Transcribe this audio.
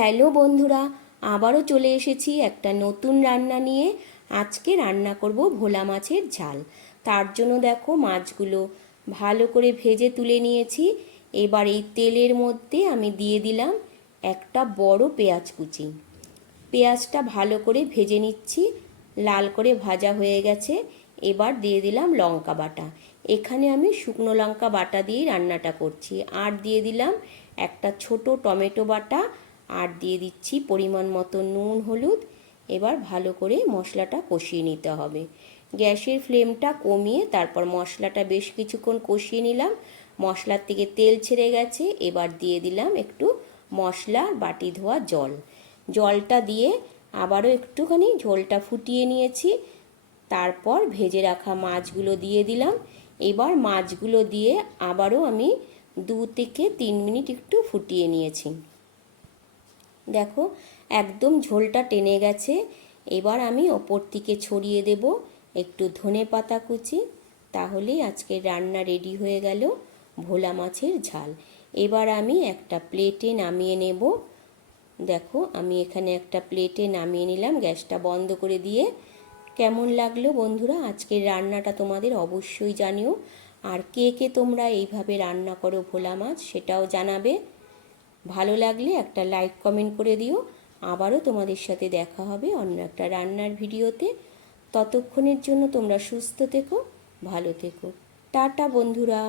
Hello বন্ধুরা, আবারও চলে এসেছি একটা নতুন রান্না নিয়ে। আজকে রান্না করব ভোলা মাছের ঝাল। তার জন্য দেখো মাছগুলো ভালো করে ভেজে তুলে নিয়েছি। এবার এই তেলের মধ্যে আমি দিয়ে দিলাম একটা বড় পেঁয়াজ কুচি। পেঁয়াজটা ভালো করে ভেজে নিচ্ছি, লাল করে ভাজা হয়ে গেছে। এবার দিয়ে দিলাম লঙ্কা বাটা। এখানে আমি শুকনো লঙ্কা বাটা দিয়ে রান্নাটা করছি। আর দিয়ে দিলাম একটা ছোট টমেটো বাটা, আর দিয়ে দিচ্ছি পরিমাণ মতো নুন হলুদ। এবার ভালো করে মশলাটা কষিয়ে নিতে হবে। গ্যাসের ফ্লেমটা কমিয়ে তারপর মশলাটা বেশ কিছুক্ষণ কষিয়ে নিলাম। মশলার থেকে তেল ছেড়ে গেছে। এবার দিয়ে দিলাম একটু মশলার বাটি ধোয়া জল। জলটা দিয়ে আবারও একটুখানি ঝোলটা ফুটিয়ে নিয়েছি। তারপর ভেজে রাখা মাছগুলো দিয়ে দিলাম। এবার মাছগুলো দিয়ে আবারও আমি 2 থেকে 3 মিনিট একটু ফুটিয়ে নিয়েছি। দেখো একদম ঝোলটা টেনে গেছে। এবার আমি ওপর থেকে ছড়িয়ে দেব একটু ধনে পাতা কুচি। তাহলেই আজকের রান্না রেডি হয়ে গেল, ভোলা মাছের ঝাল। এবার আমি একটা প্লেটে নামিয়ে নেব। দেখো আমি এখানে একটা প্লেটে নামিয়ে নিলাম, গ্যাসটা বন্ধ করে দিয়ে। কেমন লাগলো বন্ধুরা আজকের রান্নাটা তোমাদের অবশ্যই জানিও। আর কে কে তোমরা এইভাবে রান্না করো ভোলা মাছ সেটাও জানাবে। ভালো লাগলে একটা লাইক কমেন্ট করে দিও। আবারও তোমাদের সাথে দেখা হবে অন্য একটা রান্নার ভিডিওতে। ততক্ষণের জন্য তোমরা সুস্থ থেকো, ভালো থেকো। টাটা বন্ধুরা।